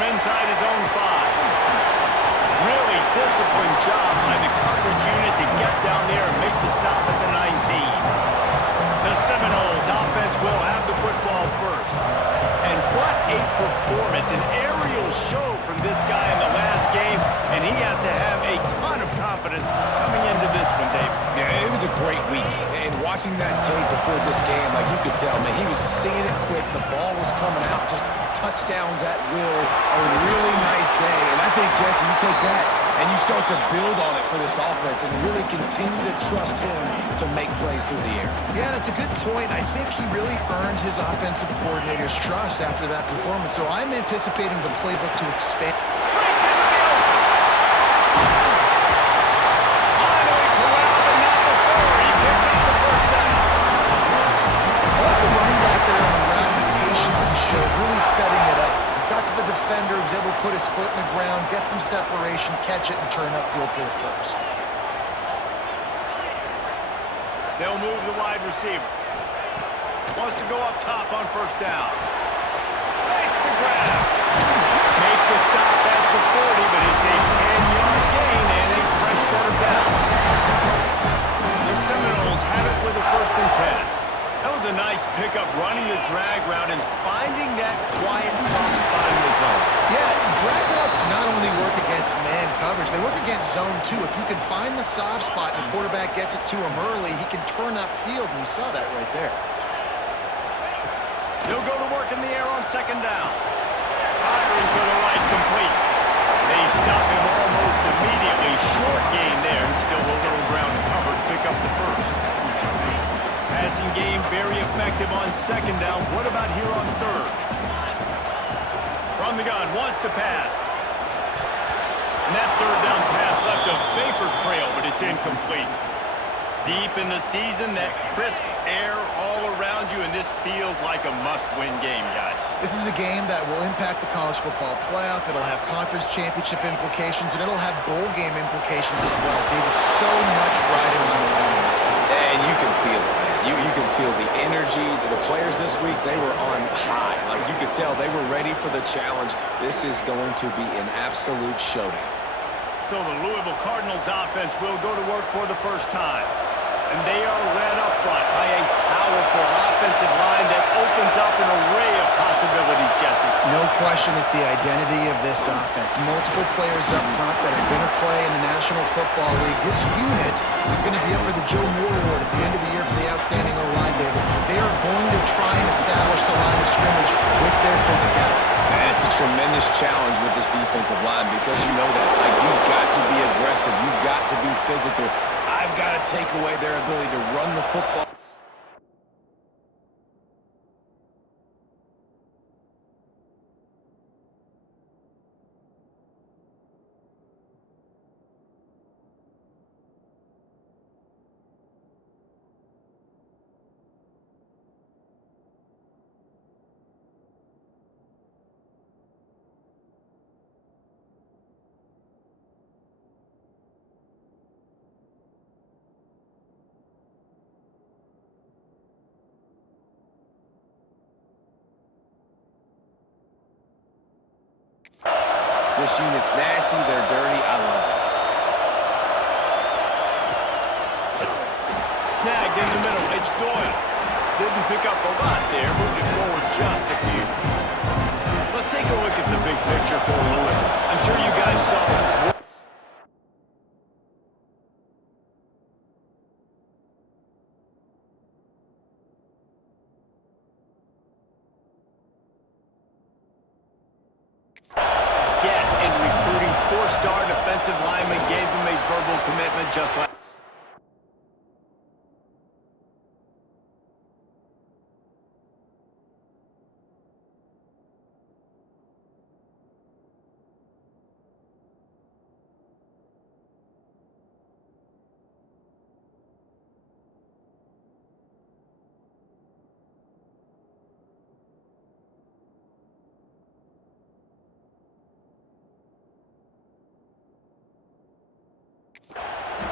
from inside his own 5. Really disciplined job by the coverage unit to get down there and make the stop at the 19. The Seminoles offense will have the football first. And what a performance, an aerial show from this guy in the last game, and he has to have a ton of confidence coming into this one, David. Yeah, it was a great week. And watching that tape before this game, like you could tell, man, he was seeing it quick. The ball was coming out, just touchdowns at will. A really nice day. And I think, Jesse, you take that and you start to build on it for this offense and really continue to trust him to make plays through the air. Yeah, that's a good point. I think he really earned his offensive coordinator's trust after that performance. So I'm anticipating the playbook to expand. Breaks into the open. Finally corralled, but not before. He picks up the first down. I like the running back there on the rapid patience he showed, really setting it up. Got to the defender, was able to put his foot in the ground, get some separation, catch it, and turn upfield for the first. They'll move the wide receiver. Wants to go up top on first down. Makes the grab. Make the stop at the 40, but it's a 10-yard gain and a fresh set of downs. The Seminoles have it with a 1st and 10. That was a nice pickup, running the drag route and finding that quiet, soft spot in the zone. Yeah, drag routes not only work against man coverage, they work against zone too. If you can find the soft spot and the quarterback gets it to him early, he can turn upfield, and you saw that right there. He'll go to work in the air on 2nd down. Firing to the right, complete. They stop him almost immediately. Short gain there, and still a little ground covered. Pick up the first. Passing game very effective on 2nd down. What about here on 3rd? From the gun, wants to pass. And that 3rd down pass left a vapor trail, but it's incomplete. Deep in the season, that crisp air all around you, and this feels like a must-win game, guys. This is a game that will impact the college football playoff. It'll have conference championship implications, and it'll have bowl game implications as well. David, so much riding on the line in this one. And you can feel it, man. You can feel the energy. The players this week, they were on high. Like you could tell they were ready for the challenge. This is going to be an absolute showdown. So the Louisville Cardinals offense will go to work for the first time. And they are led up front by a powerful offensive line that opens up an array of possibilities, Jesse. No question, it's the identity of this offense. Multiple players up front that are going to play in the National Football League. This unit is going to be up for the Joe Moore Award at the end of the year for the outstanding O-line, David. They are going to try and establish the line of scrimmage with their physicality. And it's a tremendous challenge with this defensive line because you know that. Like, you've got to be aggressive. You've got to be physical. I've got to take away their ability to run the football. This unit's nasty, they're dirty, I love it. Snagged in the middle, it's Doyle. Didn't pick up a lot there, moved it forward just a few. Let's take a look at the big picture for Louisville. I'm sure you guys saw it. Four-star defensive lineman gave them a verbal commitment just like...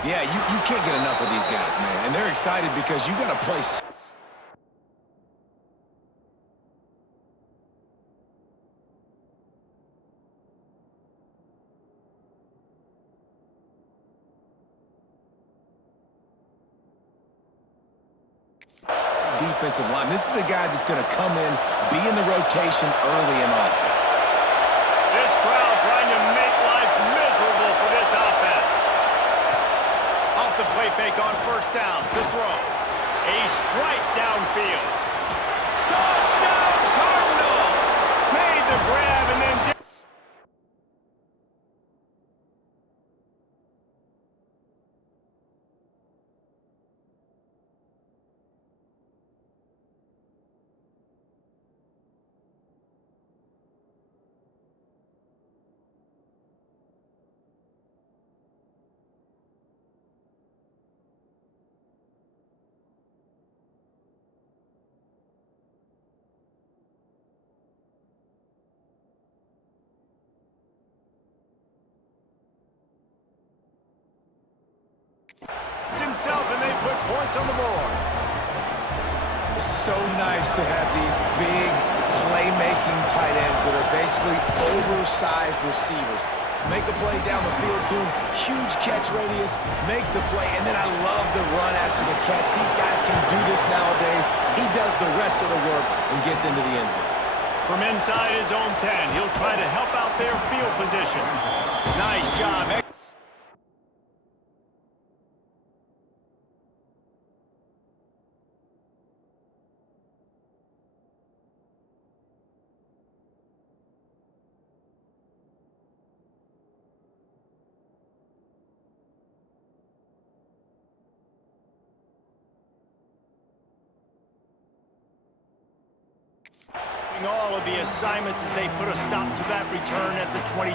Yeah, you can't get enough of these guys, man. And they're excited because you got to play. defensive line. This is the guy that's going to come in, be in the rotation early and often. This crowd trying to make life miserable for this offense. Off the play fake on first down. The throw. A strike downfield. Touchdown Cardinals! Made the grab and then... himself and they put points on the board. It's so nice to have these big playmaking tight ends that are basically oversized receivers. Make a play down the field to him, huge catch radius, makes the play, and then I love the run after the catch. These guys can do this nowadays. He does the rest of the work and gets into the end zone. From inside his own 10, he'll try to help out their field position. Nice job. All of the assignments as they put a stop to that return at the 22.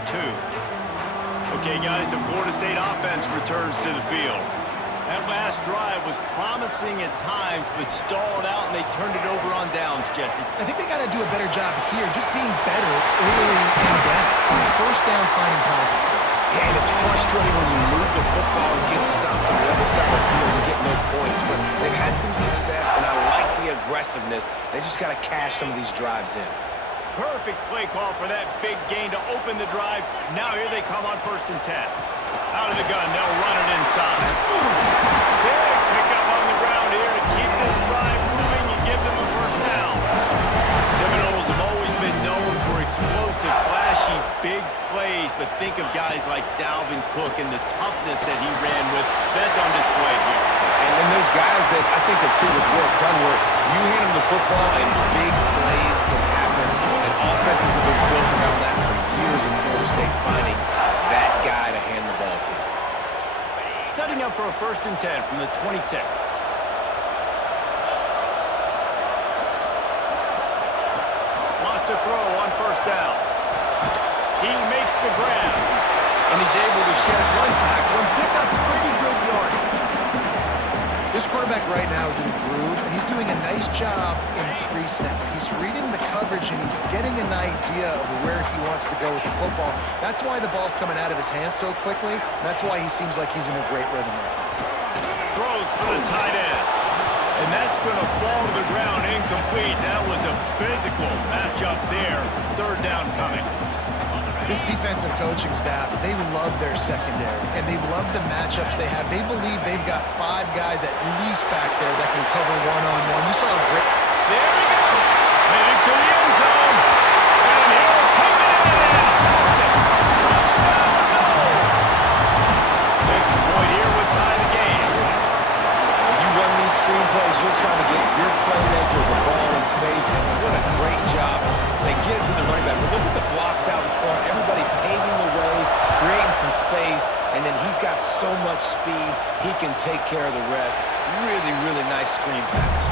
Okay, guys, the Florida State offense returns to the field. That last drive was promising at times, but stalled out, and they turned it over on downs, Jesse. I think they got to do a better job here, just being better early in downs. On first down, finding positive plays. Yeah, and it's frustrating when you move the football and get stopped on the other side of the field and get no points, but they've had some success, and I like the aggressiveness. They just got to cash some of these drives in. Perfect play call for that big gain to open the drive. Now here they come on 1st and 10. Out of the gun, they'll run it inside. Big pickup on the ground here to keep this drive moving and give them a first down. Seminoles have always been known for explosive, flashy, big plays, but think of guys like Dalvin Cook and the toughness that he ran with. That's on display here. And then those guys that I think of too with work done work, you hand them the football and big plays can happen. And offenses have been built around that for years in Florida State, finding that guy to hand the ball to. Setting up for a 1st and 10 from the 26. Lost a throw on 1st down. He makes the grab, and he's able to shed one tackle and pick up pretty good yardage. This quarterback right now is in a groove, and he's doing a nice job in pre-snap. He's reading the coverage, and he's getting an idea of where he wants to go with the football. That's why the ball's coming out of his hands so quickly, and that's why he seems like he's in a great rhythm right now. Throws for the tight end. And that's going to fall to the ground incomplete. That was a physical matchup there. 3rd down coming. This defensive coaching staff, they love their secondary, and they love the matchups they have. They believe they've got 5 guys at least back there that can cover one-on-one. You saw a great... There we go. Headed to the end zone. And he'll take it in. Touchdown, Noles. Extra point here would tie the game. When you run these screenplays, you're trying to get your playmaker the ball in space, and what a great job. They get it to the running back, but look at the blocks out in front. Everybody paving the way, creating some space, and then he's got so much speed, he can take care of the rest. Really, really nice screen pass.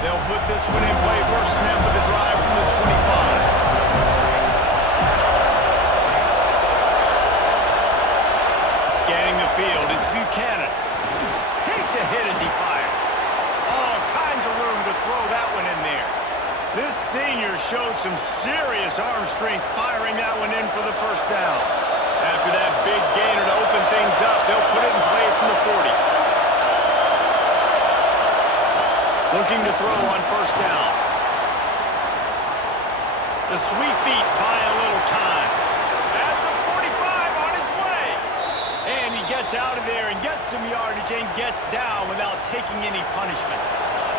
They'll put this one in play. First snap of the drive from the 25. Scanning the field, it's Buchanan. Takes a hit as he fires. All kinds of room to throw that one in there. This senior showed some serious arm strength firing that one in for the first down. After that big gainer to open things up, they'll put it in play from the 40. Looking to throw on first down. The sweet feet buy a little time. At the 45 on his way. And he gets gets out of there and gets some yardage and gets down without taking any punishment.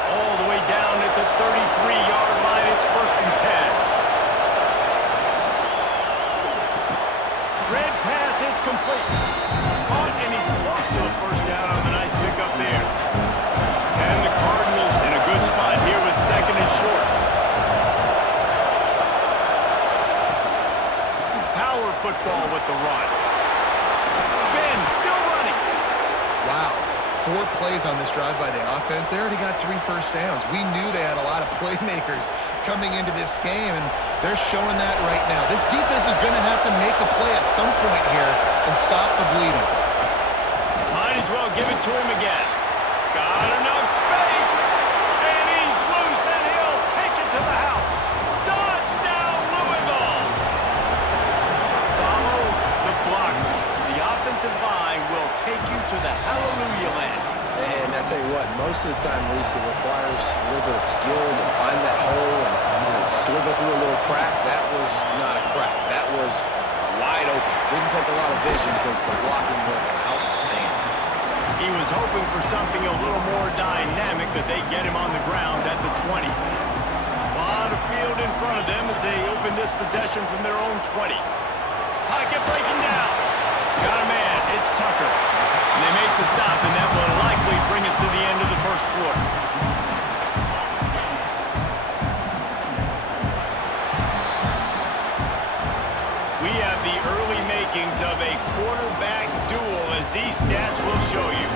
All the way down at the 33-yard line. It's 1st and 10. Red pass, it's complete. Caught, and he's close to a 1st down on the nice pickup there. And the Cardinals in a good spot here with 2nd and short. Power football with the run. Spin, still running. Wow. 4 plays on this drive by the offense. They already got 3 first downs. We knew they had a lot of playmakers coming into this game, and they're showing that right now. This defense is going to have to make a play at some point here and stop the bleeding. Might as well give it to him again. Got enough space, and he's loose, and he'll take it to the house. Touchdown, Louisville! Follow the blockers. The offensive line will take you to the hallelujah land. And I tell you what, most of the time, Reese, it requires a little bit of skill to find that hole and slither through a little crack. That was not a crack. That was wide open. Didn't take a lot of vision because the blocking was outstanding. He was hoping for something a little more dynamic, that they get him on the ground at the 20. A lot of field in front of them as they open this possession from their own 20. Pocket breaking down. Got a man. It's Tucker. And they make the stop, and that will likely bring us to the end of the 1st quarter. We have the early makings of a quarterback duel, as these stats will show you.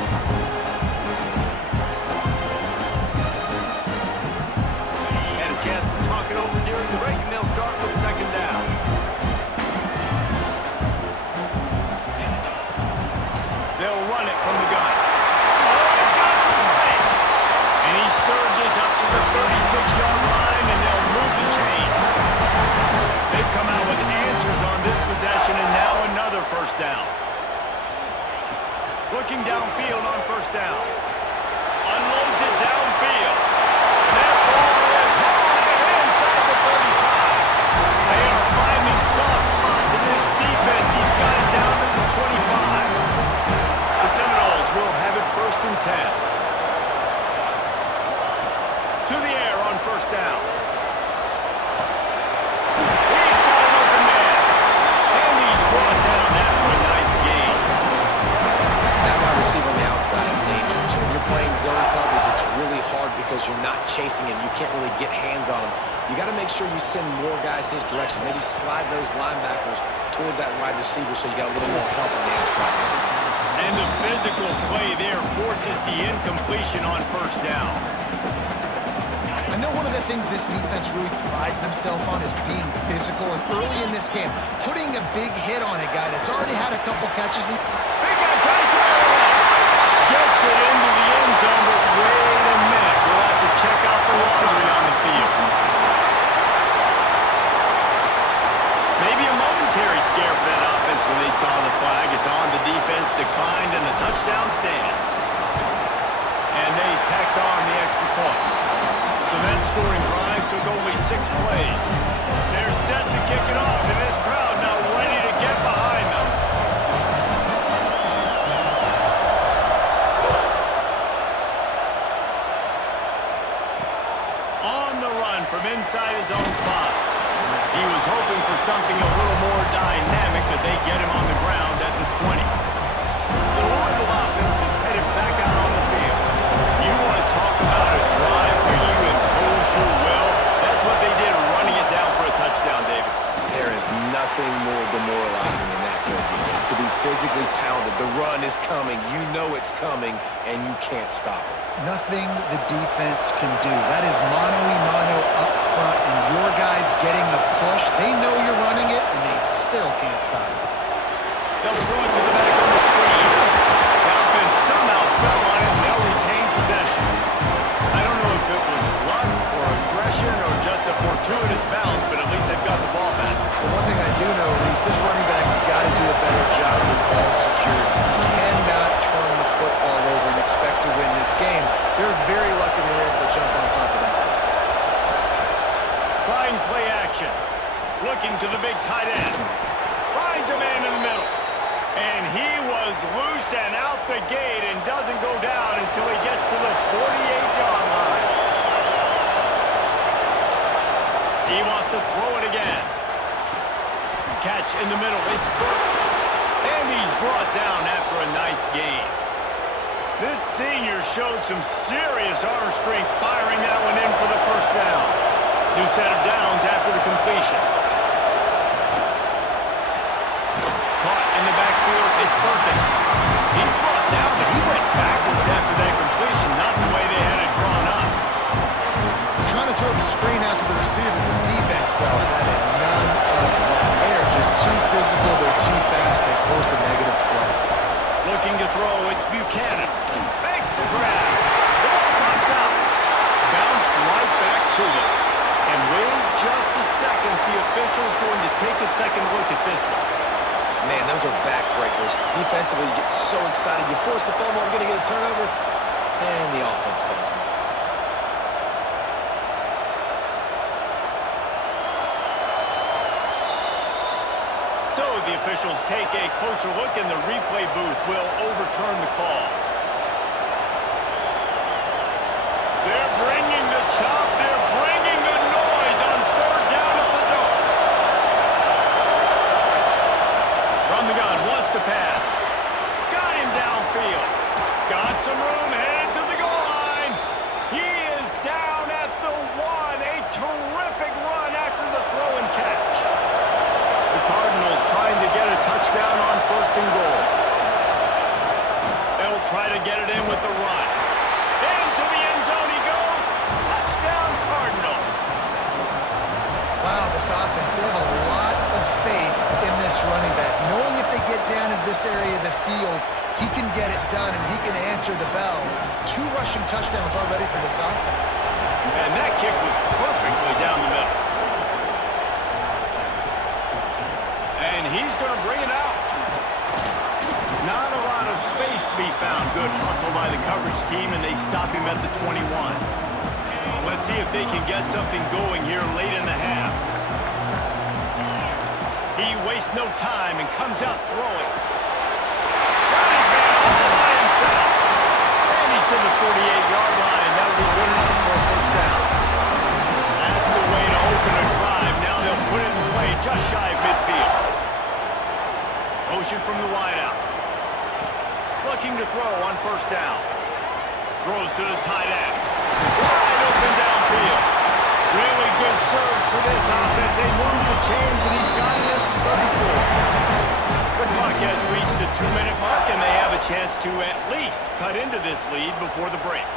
Had a chance to talk it over during the break, and they'll start with 2nd down. They'll run it from the gun. Oh, he's got some space. And he surges up to the 36-yard line, and they'll move the chain. They've come out with answers on this possession, and now another 1st down. Looking downfield on 1st down. Unloads it downfield. That ball is high inside the 35. They are finding soft spots in this defense. He's got it down to the 25. The Seminoles will have it 1st and 10. To the air on 1st down. He's got an open man. And he's brought down after a nice gain. That wide receiver on the outside is dangerous. When you're playing zone coverage, it's really hard because you're not chasing him. You can't really get hands on him. You got to make sure you send more guys his direction. Maybe slide those linebackers toward that wide receiver so you got a little more help on the outside. And the physical play there forces the incompletion on 1st down. I know one of the things this defense really prides themselves on is being physical, and early in this game, putting a big hit on a guy that's already had a couple catches. And Big guy tries to gets it into the end zone, but wait a minute. We'll have to check out the laundry on the field. Maybe a momentary scare for that offense when they saw the flag. It's on, the defense declined, and the touchdown stands. And they tacked on the extra point. So that scoring drive took only 6 plays. They're set to kick it off, and this crowd now ready to get behind them. On the run from inside his own 5. He was hoping for something a little more dynamic, but they get him on the ground at the 20. The Louisville offense is headed back out on the field. You want to talk about a drive where you impose your will? That's what they did, running it down for a touchdown, David. There is nothing more demoralizing than that for a defense. To be physically pounded. The run is coming. You know it's coming, and you can't stop it. nothing the defense can do. That is mano-a-mano up front, and your guys getting the push. They know you're running it, and they still can't stop it. They'll throw it to the back on the screen. The offense somehow fell on it, and they'll retain possession. I don't know if it was luck or aggression or just a fortuitous bounce, but at least they've got the ball back. Well, one thing I do know, Reese, this running back has got to do a better job with ball security. You cannot turn the football over and expect to win this game. They're very lucky they were able to jump on top of that. Trying play action. Looking to the big tight end. Finds a man in the middle. And he was loose and out the gate and doesn't go down until he gets to the 48-yard line. He wants to throw it again. Catch in the middle. It's Burke. And he's brought down after a nice gain. This senior showed some serious arm strength firing that one in for the first down. New set of downs after the completion. Caught in the backfield, it's Perkins. He's brought down, but he went backwards after that completion, not the way they had it drawn up. Trying to throw the screen out to the receiver. The defense, though, had it none of that. They are just too physical. They're too fast. They force a negative play. Looking to throw, it's Buchanan. Makes the grab. The ball pops out. Bounced right back to them. And wait just a second. The official's going to take a second look at this one. Man, those are backbreakers. Defensively, you get so excited. You force the fumble, I'm going to get a turnover, and the offense falls in. So the officials take a closer look, and the replay booth will overturn the call. They're bringing the chop. They're bringing the noise on third down at the dome. From the gun, wants to pass. Got him downfield. Got some room, headed to the goal line. He is down at the 1. A terrific run after the throw and catch. The Cardinals trying to get a touchdown on first and goal. They'll try to get it in with the run. Into the end zone he goes. Touchdown Cardinals. Wow, this offense, they have a lot of faith in this running back. Knowing if they get down in this area of the field, he can get it done and he can answer the bell. 2 rushing touchdowns already for this offense. And that kick was perfectly down the middle. And he's going to bring it out. Not a lot of space to be found. Good hustle by the coverage team, and they stop him at the 21. Let's see if they can get something going here late in the half. He wastes no time and comes out throwing. Got his man all by himself. And he's to the 48-yard line. That'll be good enough for a first down. That's the way to open a drive. Now they'll put it in play just shy of midfield. Motion from the wideout. Looking to throw on first down. Throws to the tight end. Wide open downfield. Really good surge for this offense. They move the chains, and he's got it at 34. The clock has reached the 2-minute mark, and they have a chance to at least cut into this lead before the break.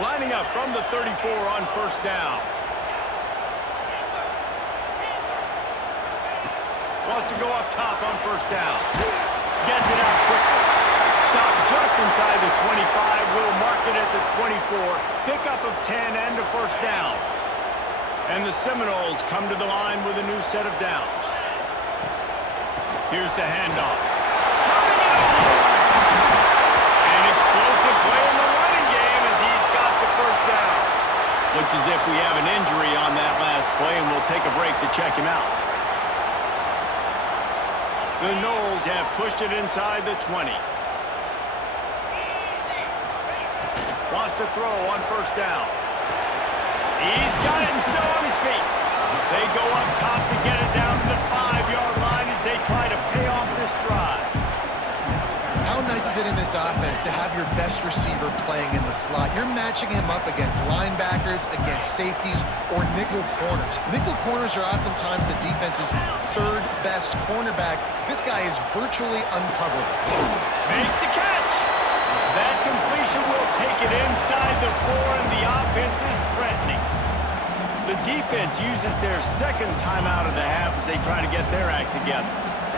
Lining up from the 34 on first down. Wants to go up top on first down. Gets it out quickly. Stop just inside the 25. Will mark it at the 24. Pickup of 10 and a first down. And the Seminoles come to the line with a new set of downs. Here's the handoff. Turning it over. An explosive play in the running game as he's got the first down. Looks as if we have an injury on that last play, and we'll take a break to check him out. The Noles have pushed it inside the 20. Wants to throw on first down. He's got it and still on his feet. They go up top to get it down to the 5-yard line as they try to pay off this drive. How nice is it in this offense to have your best receiver playing in the slot? You're matching him up against linebackers, against safeties, or nickel corners. Nickel corners are oftentimes the defense's 3rd best cornerback. This guy is virtually uncoverable. Makes the catch. That completion will take it inside the 4, and the offense is threatening. The defense uses their second timeout of the half as they try to get their act together.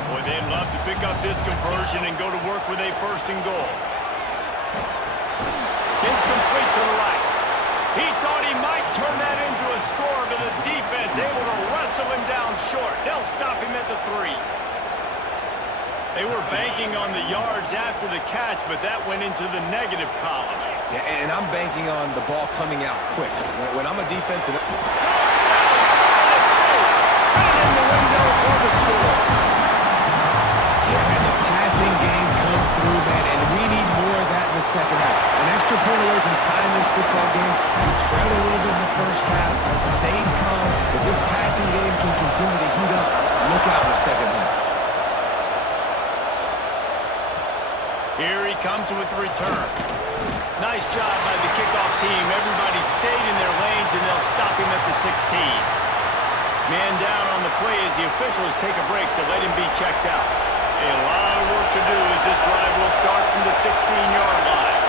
Boy, they'd love to pick up this conversion and go to work with a first and goal. It's complete to the right. He thought he might turn that into a score, but the defense able to wrestle him down short. They'll stop him at the 3. They were banking on the yards after the catch, but that went into the negative column. Yeah, and I'm banking on the ball coming out quick. When I'm a defensive... Fit in the window for the score. Yeah, and the passing second half. An extra point away from tying this football game. We trailed a little bit in the first half, stayed calm. If this passing game can continue to heat up, look out in the second half. Here he comes with the return. Nice job by the kickoff team. Everybody stayed in their lanes, and they'll stop him at the 16. Man down on the play as the officials take a break to let him be checked out. A lot of work to do as this drive will start from the 16-yard line.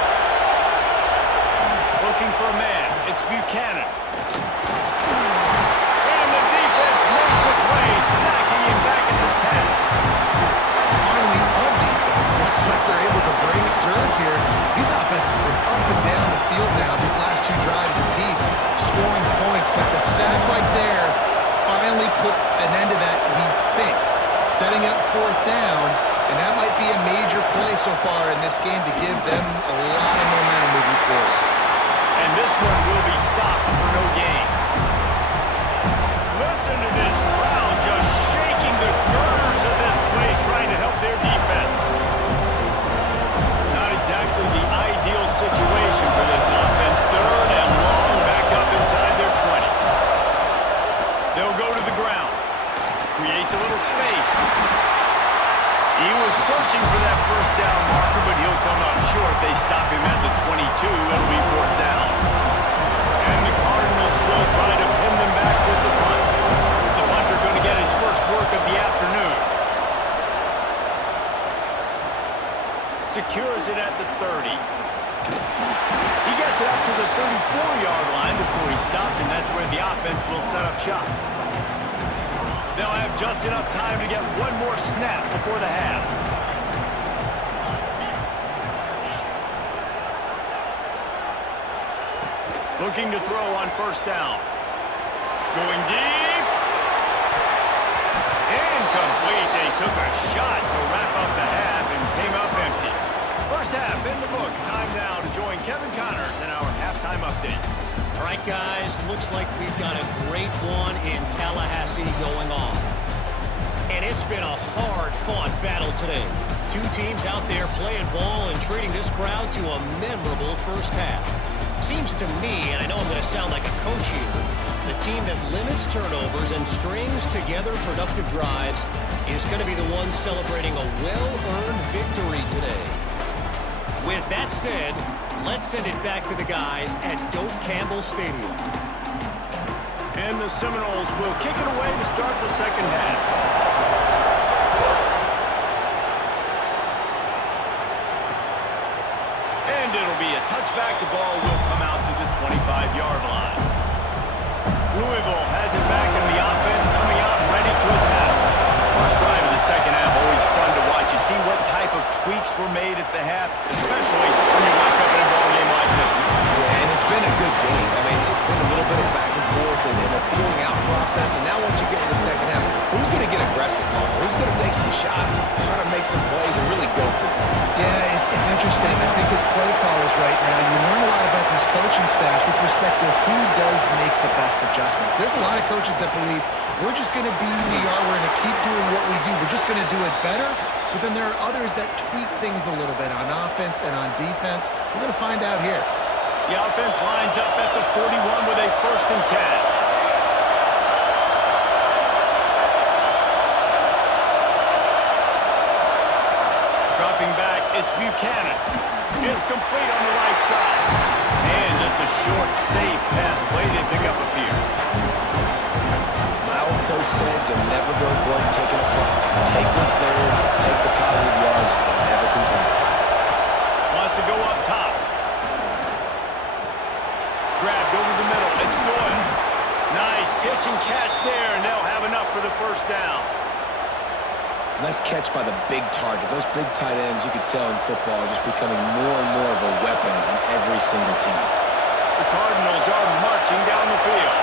Looking for a man. It's Buchanan. And the defense makes a play, sacking him back at the 10. Finally, a defense. Looks like they're able to break serve here. These offenses have been up and down the field now these last two drives apiece, scoring points. But the sack right there finally puts an end to that, we think. Setting up fourth down, and that might be a major play so far in this game to give them a lot of momentum moving forward. And this one will be stopped for no gain. Listen to this crowd just shaking the girders of this place, trying to help their defense. Not exactly the ideal situation for this offense. Third and long, back up inside their 20. They'll go to the ground. Creates a little space. He was searching for that first down marker, but he'll come up short. They stop him at the 22. It'll be fourth down. And the Cardinals will try to pin them back with the punt. The punter going to get his first work of the afternoon. Secures it at the 30. He gets it up to the 34-yard line before he stopped, and that's where the offense will set up shop. They'll have just enough time to get one more snap before the half. Looking to throw on first down. Going deep. Incomplete. They took a shot to wrap up the half and came up empty. First half in the books. Time now to join Kevin Connors in our halftime update. All right, guys, looks like we've got a great one in Tallahassee going on. And it's been a hard-fought battle today. Two teams out there playing ball and treating this crowd to a memorable first half. Seems to me, and I know I'm going to sound like a coach here, the team that limits turnovers and strings together productive drives is going to be the one celebrating a well-earned victory today. With that said, let's send it back to the guys at Doak Campbell Stadium. And the Seminoles will kick it away to start the second half. And it'll be a touchback. The ball will come out to the 25-yard line. Louisville has it back in the offense, coming out ready to attack. First drive of the second half, always fun to watch. You see what type of tweaks were made at the half, especially when you're locked up in a ball game like this one. Yeah, and it's been a good game. I mean, it's been a little bit of back and forth and a feeling out process. And now once you get to the second half, who's going to get aggressive, Paul? Who's going to take some shots, try to make some plays, and really go for it? Yeah, it's interesting. I think as play callers right now, you learn a lot about these coaching staffs with respect to who does make the best adjustments. There's a lot of coaches that believe we're just going to be who we are. We're going to keep doing what we do. We're just going to do it better. But then there are others that tweak things a little bit on offense and on defense. We're going to find out here. The offense lines up at the 41 with a 1st and 10. Back, it's Buchanan. It's complete on the right side. And just a short, safe pass play. They pick up a few. My old coach said you'll never go broke taking a profit. Take what's there, take the positive yards, and never complain. Wants to go up top. Grabbed over the middle. It's Doyle. Nice pitch and catch there, and they'll have enough for the first down. Nice catch by the big target. Those big tight ends, you could tell in football, are just becoming more and more of a weapon on every single team. The Cardinals are marching down the field.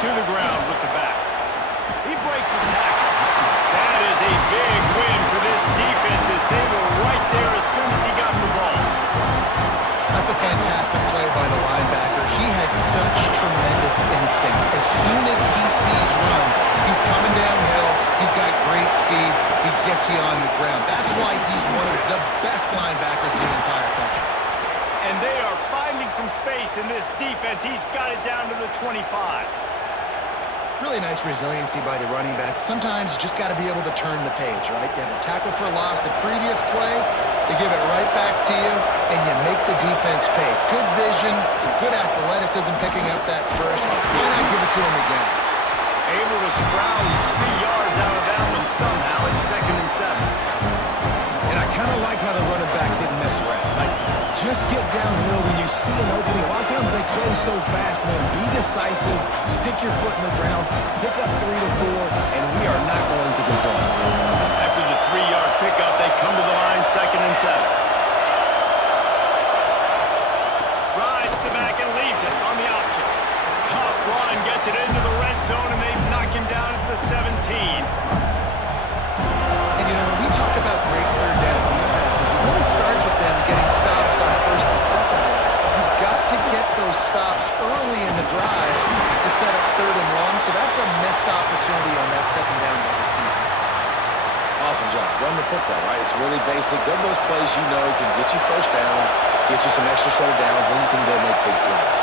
To the ground with the back. He breaks a tackle. That is a big win for this defense as they were right there as soon as he got the ball. I That's a fantastic play by the linebacker. He has such tremendous instincts. As soon as he sees run, he's coming downhill. He's got great speed. He gets you on the ground. That's why he's one of the best linebackers in the entire country. And they are finding some space in this defense. He's got it down to the 25. Really nice resiliency by the running back. Sometimes you just got to be able to turn the page, right? You have a tackle for loss the previous play, they give it right back to you, and you make the defense pay. Good vision, good athleticism picking up that first. Why not give it to him again? Able to scrounge 3 yards out of that one somehow. It's 2nd and 7. And I kind of like how the running back didn't mess around. Like, just get downhill when you see an opening. A lot of times they close so fast, man. Be decisive, stick your foot in the ground, pick up 3 to 4, and we are not going to complain. After the 3-yard pickup, they come to the line, 2nd and 7. Rides the back and leaves it on the option. Tough run, gets it into the red zone, and they knock him down at the 17. And, you know, when we talk about great third down defenses, it really starts with them getting stops on 1st and 2nd. You've got to get those stops early in the drives to set up 3rd and long, so that's a missed opportunity on that 2nd down by this defense. Awesome job. Run the football, right? It's really basic. Go to those plays you know can get you first downs, get you some extra set of downs, then you can go make big plays.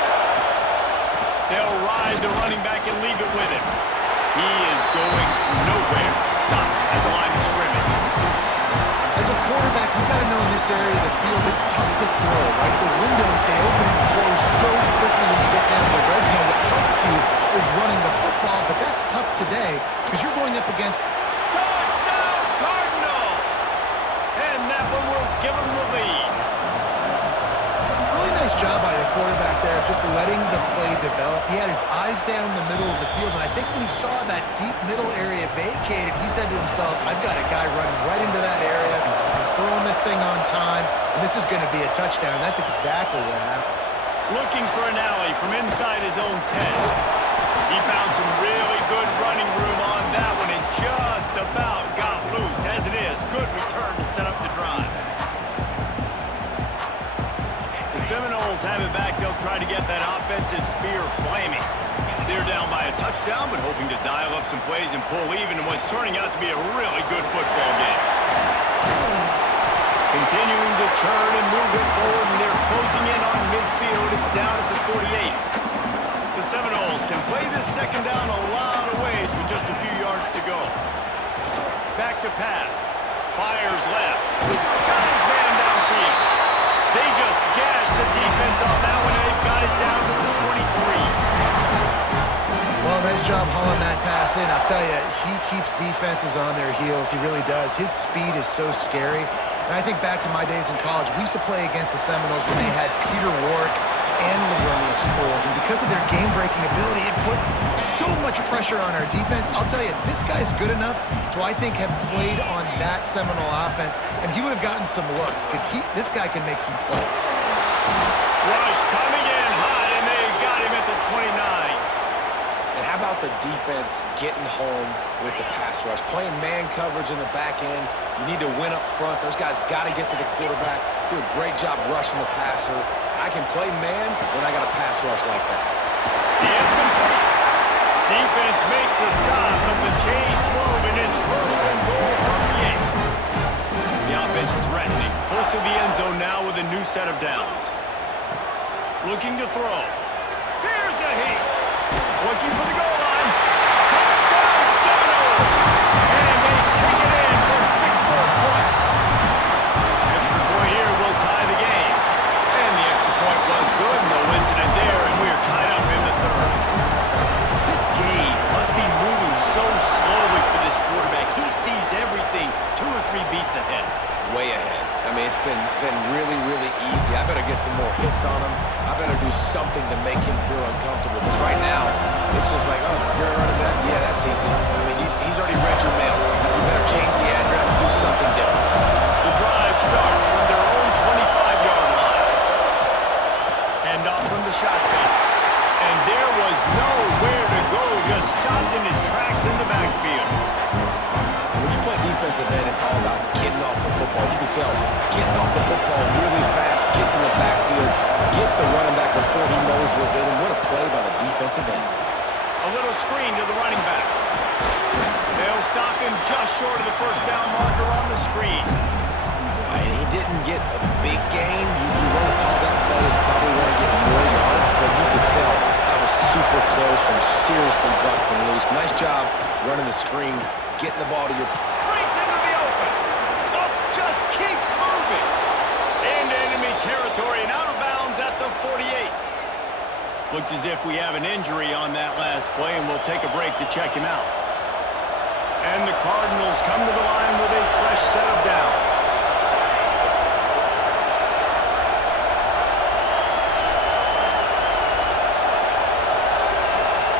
They'll ride the running back and leave it with him. He is going nowhere. Stop at the line of scrimmage. As a quarterback, you've got to know in this area of the field, it's tough to throw, right? The windows, they open and close so quickly when you get down to the red zone. What helps you is running the football, but that's tough today because you're going up against... Touchdown, Cardinals! And that one will give them the lead. Really nice job by the quarterback there, just letting the play develop. He had his eyes down the middle of the field, and I think when he saw that deep middle area vacated, he said to himself, I've got a guy running right into that area. I'm throwing this thing on time, and this is going to be a touchdown. That's exactly what happened. Looking for an alley from inside his own 10. He found some really good running room on that one and just about got loose. As it is, good return to set up the drive. The Seminoles have it back. They'll try to get that offensive spear flaming. They're down by a touchdown, but hoping to dial up some plays and pull even in what's turning out to be a really good football game. Continuing to turn and move it forward, and they're closing in on midfield. It's down at the 48. The Seminoles can play this 2nd down a lot of ways with just a few yards to go. Back to pass. Fires left. Got his man downfield. They just gashed the defense on that one, and they've got it down to the 23. Well, nice job hauling that pass in. I'll tell you, he keeps defenses on their heels. He really does. His speed is so scary. And I think back to my days in college, we used to play against the Seminoles when they had Peter Warwick and Livonia schools. And because of their game-breaking ability, it put so much pressure on our defense. I'll tell you, this guy's good enough to, I think, have played on that Seminole offense, and he would have gotten some looks. This guy can make some plays. Rush coming in high, and they got him at the 29. And how about the defense getting home with the pass rush? Playing man coverage in the back end. You need to win up front. Those guys got to get to the quarterback. Do a great job rushing the passer. I can play man when I got a pass rush like that. It's complete. Defense makes a stop, but the chains move, and it's 1st and goal from the 8. The offense threatening. Close to the end zone now with a new set of downs. Looking to throw. Here's a heat. Looking for the goal line. Touchdown, Seminoles! And they take it in for 6 more points. Extra point here will tie the game. And the extra point was good. No incident there, and we're tied up in the 3rd. This game must be moving so slowly for this quarterback. He sees everything 2 or 3 beats ahead. Way ahead. I mean, it's been really, really easy. I better get some more hits on him. I better do something to make him feel uncomfortable. Because right now, it's just like, oh, you're running that? Yeah, that's easy. I mean, he's already read your mail. You better change the address and do something different. The drive starts from their own 25-yard line. And off from the shotgun. And there was nowhere to go. Just stopped in his tracks in the backfield. When you play defensive end, it's all about getting off the football. You can tell, gets off the football really fast, gets in the backfield, A little screen to the running back. They'll stop him just short of the first down marker on the screen. And he didn't get a big gain. You want to call that play and probably want to get more yards, but you could tell that was super close from seriously busting loose. Nice job running the screen, getting the ball to your... Breaks into the open. Up, just keeps moving. Into enemy territory and out of bounds at the 48. Looks as if we have an injury on that last play, and we'll take a break to check him out. And the Cardinals come to the line with a fresh set of downs.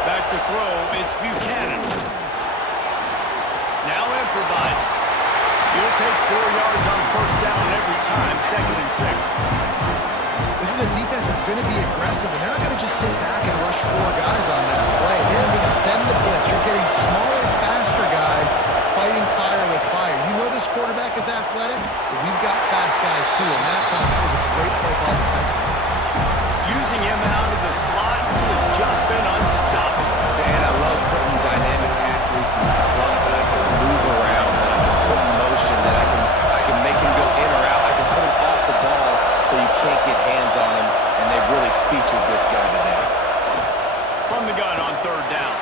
Back to throw, it's Buchanan. Now improvising. He'll take 4 yards on first down every time, 2nd and 6. This is a defense that's going to be aggressive, and they're not going to just sit back and rush 4 guys on that play. They're going to send the blitz. You're getting smaller, faster guys fighting fire with fire. You know this quarterback is athletic, but we've got fast guys too, and that time that was a great play call defensively. Using him out of the slot, he has just been unstoppable. Man, I love putting dynamic athletes in the slot that I can move around, that I can put in motion, that I can make him go in or out. I can put him off the ball so you can't get hands on him, and they've really featured this guy today. From the gun on 3rd down.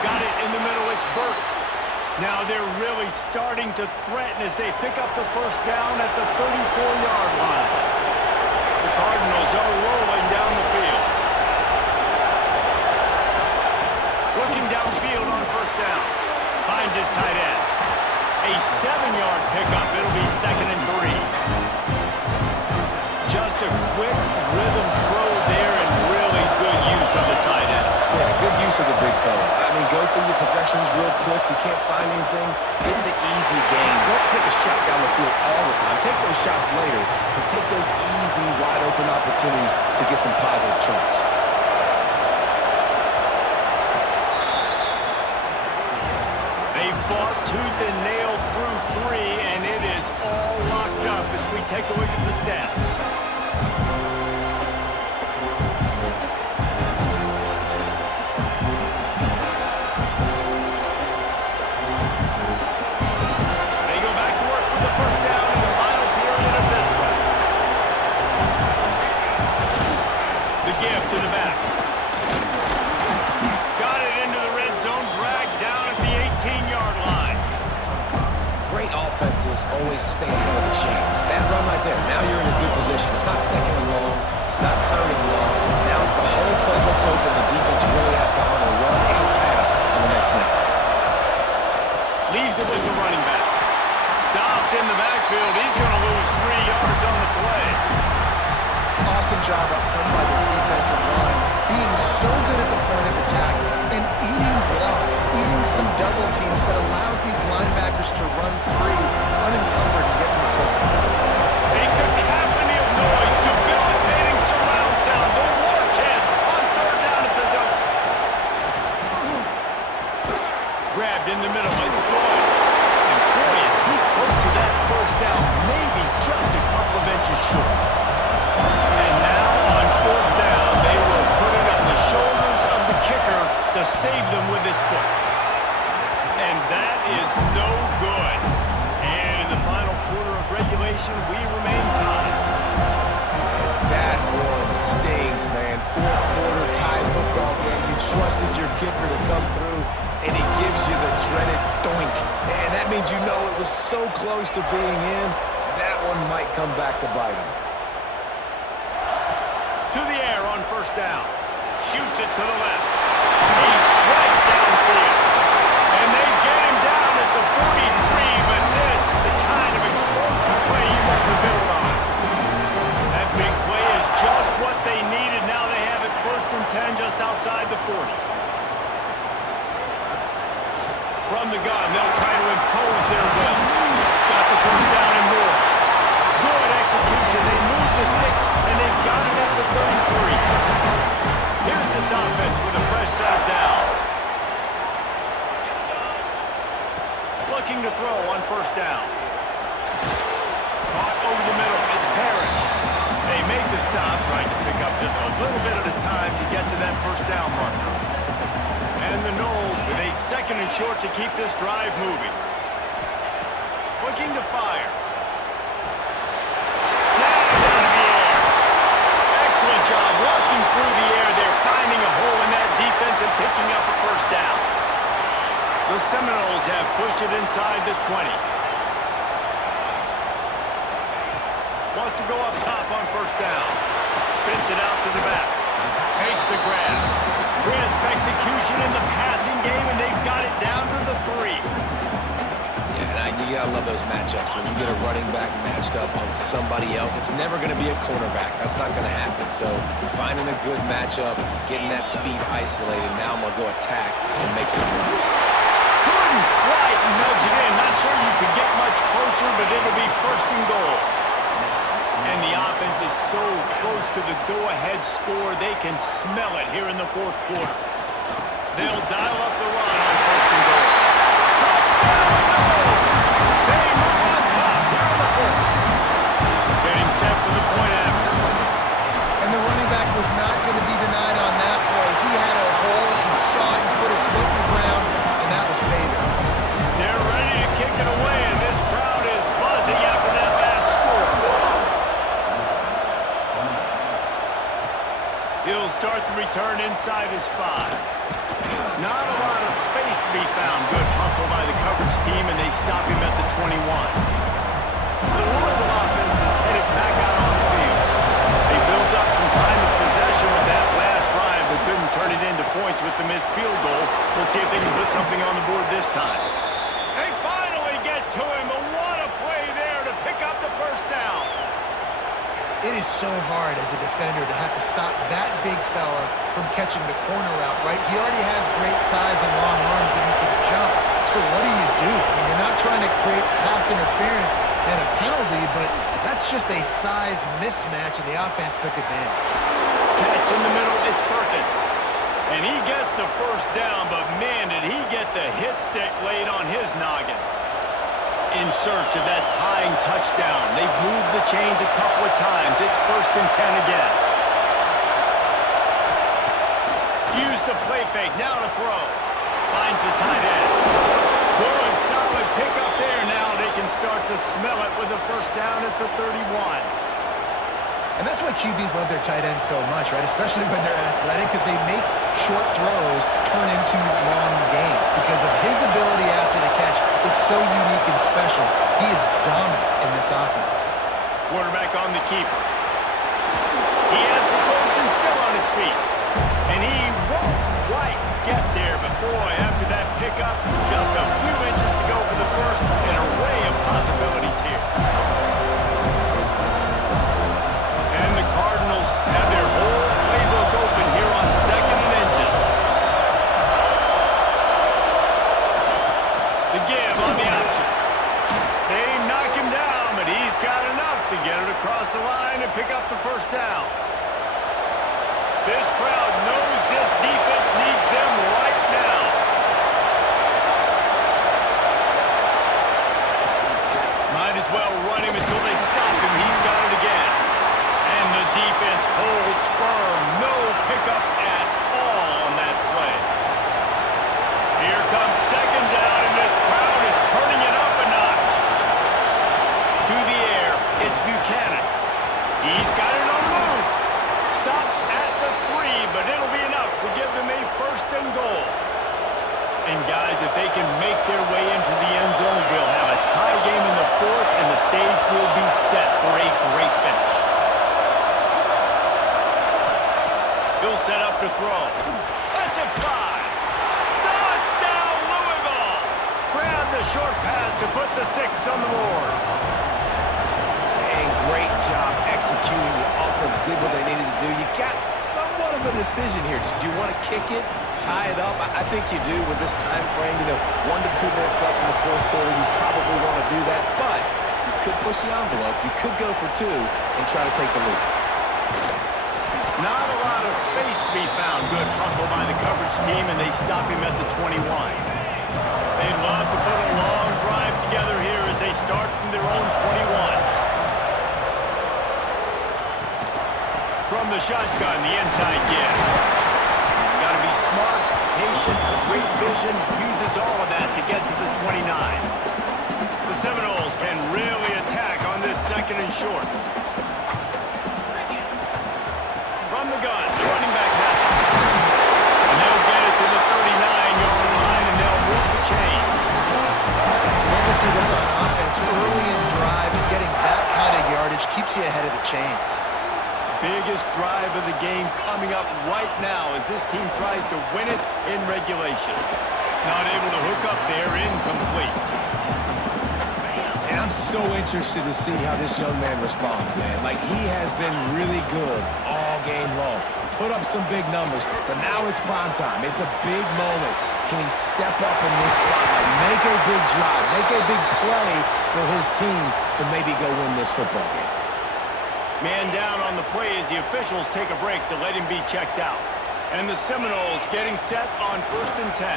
Got it in the middle, it's Burke. Now they're really starting to threaten as they pick up the first down at the 34-yard line. The Cardinals are rolling down the field. Looking downfield on first down. Finds his tight end. A 7-yard pickup. It'll be 2nd and 3. Just a quick rhythm throw there and really good use of the tight end. Yeah, good use of the big fella. I mean, go through your progressions real quick. You can't find anything. Get the easy gain. Don't take a shot down the field all the time. Take those shots later, but take those easy, wide-open opportunities to get some positive chunks. They fought tooth and nail through 3, and it is all locked up as we take a look at the stats. To the back. Got it into the red zone, dragged down at the 18-yard line. Great offenses always stay ahead of the chains. That run right there, now you're in a good position. It's not 2nd and long. It's not 3rd and long. Now as the whole playbook's open, the defense really has to honor run and pass on the next snap. Leaves it with the running back. Stopped in the backfield. He's going to lose 3 yards on the play. Awesome job up front by this defensive line, being so good at the point of attack and eating blocks, eating some double teams that allows these linebackers to run free, unencumbered, and get to the football. A cacophony of noise, debilitating surround sound. The war chant on 3rd down at the dome. Grabbed in the middle, it's Floyd. And boy, is he close to that first down, maybe just a couple of inches short. And now on 4th down, they will put it on the shoulders of the kicker to save them with his foot. And that is no good. And in the final quarter of regulation, we remain tied. That one stings, man. 4th quarter tie football game. You trusted your kicker to come through, and he gives you the dreaded doink. And that means you know it was so close to being in, that one might come back to bite him. To the air on first down. Shoots it to the left. He's straight downfield. And they get him down at the 43, but this is the kind of explosive play you want to build on. That big play is just what they needed. Now they have it 1st and 10 just outside the 40. From the gun, they'll try to impose their will. Got the first down and more. Good execution. They move the sticks, and they've got it at the 33. Here's this offense with a fresh set of downs. Looking to throw on first down. Caught over the middle. It's Parrish. They make the stop, trying to pick up just a little bit at a time to get to that first down marker. And the Knowles with a 2nd and short to keep this drive moving. Looking to fire. Snapped out of the air. Excellent job walking through the air there, finding a hole in that defense and picking up a first down. The Seminoles have pushed it inside the 20. Wants to go up top on first down. Spins it out to the back. Makes the grab. Crisp execution in the passing game, and they've got it down to the 3. Yeah, and you gotta love those matchups. When you get a running back matched up on somebody else, it's never gonna be a cornerback. That's not gonna happen. So finding a good matchup, getting that speed isolated, now I'm gonna go attack and make some runs. Couldn't quite nudge it in. Not sure you could get much closer, but it'll be 1st and goal. And the offense is so close to the go-ahead score, they can smell it here in the 4th quarter. They'll dial up the run on 1st and goal. Touchdown, Knowles! They move on top here in the 4th. Getting set for the point after. And the running back was not going to be denied on that play. He had a hole, he saw it, he put his foot in the ground, and that was payback. They're ready to kick it away, and this crowd is buzzing after that last score. He'll start the return inside his 5. Not a lot of space to be found. Good hustle by the coverage team, and they stop him at the 21. The Louisville offense is headed back out on the field. They built up some time of possession with that last drive, but couldn't turn it into points with the missed field goal. We'll see if they can put something on the board this time. They finally get to him, but what a play there to pick up the first down. It is so hard as a defender to have to stop that big fella from catching the corner route, right? He already has great size and long arms, and he can jump. So what do? I mean, you're not trying to create pass interference and a penalty, but that's just a size mismatch, and the offense took advantage. Catch in the middle, it's Perkins. And he gets the first down, but man, did he get the hit stick laid on his noggin. In search of that tying touchdown. They've moved the chains a couple of times. It's 1st and 10 again. Use the play fake, now to throw. Finds the tight end. Good, solid pickup there. Now they can start to smell it with the first down at the 31. And that's why QBs love their tight ends so much, right? Especially when they're athletic, because they make short throws turn into long gains. Because of his ability after the catch, it's so unique and special. He is dominant in this offense. Quarterback on the keeper. He has the first and still on his feet. And he won't quite get there, but boy, after that pickup, just a few inches to go for the first. An array of possibilities here. And the Cardinals have their whole playbook open here on 2nd and inches. The give on the option. They knock him down, but he's got enough to get it across the line and pick up the first down. This crowd knows this defense needs them right now. Might as well run him until they stop him. He's got it again. And the defense holds firm. No pickup at all on that play. Here comes 2nd down, and this crowd is turning it up a notch. To the air, it's Buchanan. He's got it on the move. Stopped at the 3, but it'll be enough to give them a 1st and goal. And guys, if they can make their way into the end zone, we'll have a tie game in the 4th, and the stage will be set for a great finish. He'll set up to throw. Let's it fly. Touchdown, Louisville! Grab the short pass to put the 6 on the board. And great job executing. The offense did what they needed to do. You got somewhat of a decision here. Do you want to kick it, tie it up? I think you do with this time frame. 1 to 2 minutes left in the 4th quarter. You probably want to do that, but you could push the envelope. You could go for 2 and try to take the lead. Not a lot of space to be found. Good hustle by the coverage team, and they stop him at the 21. They'd love to put a long drive together here as they start from their own 21. From the shotgun, the inside give. Got to be He's smart, patient, great vision, uses all of that to get to the 29. The Seminoles can really attack on this second and short. From the gun, the running back has it. And they'll get it to the 39-yard line, and they'll move the chains. Love to see this on offense early in drives. Getting that kind of yardage keeps you ahead of the chains. Biggest drive of the game coming up right now as this team tries to win it in regulation. Not able to hook up there, incomplete. And I'm so interested to see how this young man responds, man. Like, he has been really good all game long. Put up some big numbers, but now it's prime time. It's a big moment. Can he step up in this spotlight, make a big drive, make a big play for his team to maybe go win this football game? Man down on the play as the officials take a break to let him be checked out. And the Seminoles getting set on 1st and 10.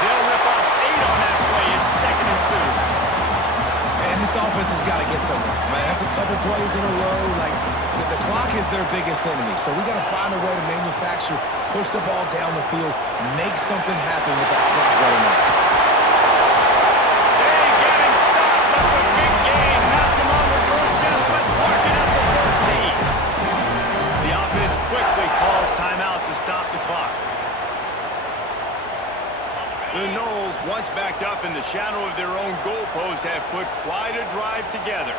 They'll rip off 8 on that play. It's 2nd and 2. Man, this offense has got to get somewhere. Man, that's a couple plays in a row. Like, the clock is their biggest enemy. So we got to find a way to manufacture, push the ball down the field, make something happen with that clock running out. The Noles, once backed up in the shadow of their own goalpost, have put quite a drive together.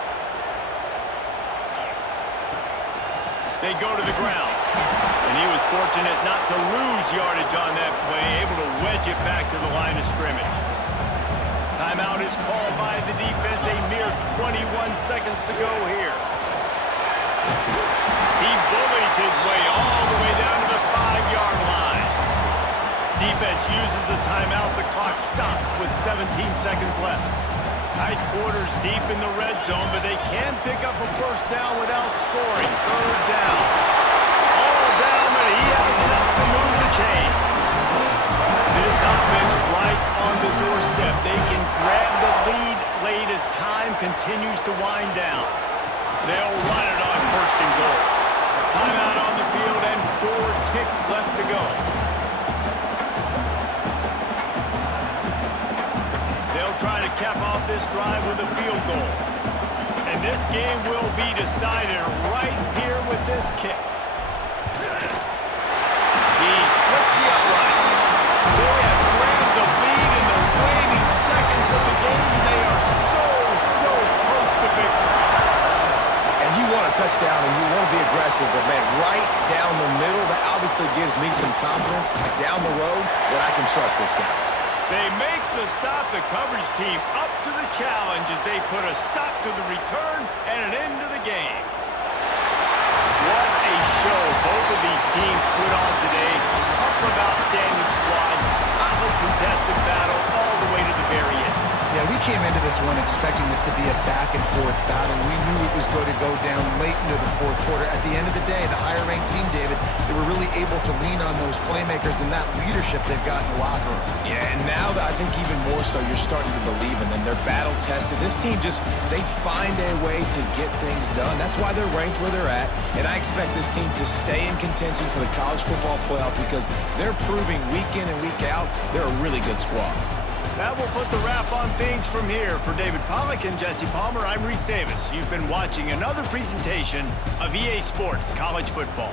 They go to the ground. And he was fortunate not to lose yardage on that play, able to wedge it back to the line of scrimmage. Timeout is called by the defense, a mere 21 seconds to go here. He bullies his way all the way down to the 5-yard line. Defense uses a timeout. The clock stops with 17 seconds left. Tight quarters deep in the red zone, but they can pick up a first down without scoring. 3rd down. All down, but he has enough to move the chains. This offense right on the doorstep. They can grab the lead late as time continues to wind down. They'll run it on 1st and goal. Timeout on the field and 4 ticks left to go. They'll try to cap off this drive with a field goal. And this game will be decided right here with this kick. He splits the uprights. They have grabbed the lead in the waning seconds of the game, and they are so close to victory. And you want a touchdown and you want to be aggressive, but man, right down the middle, that obviously gives me some confidence down the road that I can trust this guy. They make the stop. The coverage team up to the challenge as they put a stop to the return and an end to the game. What a show both of these teams put on today. Couple of outstanding squads, hotly contested battle all the way to the very end. Yeah, we came into this one expecting this to be a back-and-forth battle. We knew it was going to go down late into the 4th quarter. At the end of the day, the higher-ranked team, David, they were really able to lean on those playmakers and that leadership they've got in the locker room. Yeah, and now that I think even more so, you're starting to believe in them. They're battle-tested. This team they find a way to get things done. That's why they're ranked where they're at, and I expect this team to stay in contention for the college football playoff because they're proving week in and week out they're a really good squad. That will put the wrap on things from here. For David Pollack and Jesse Palmer, I'm Reese Davis. You've been watching another presentation of EA Sports College Football.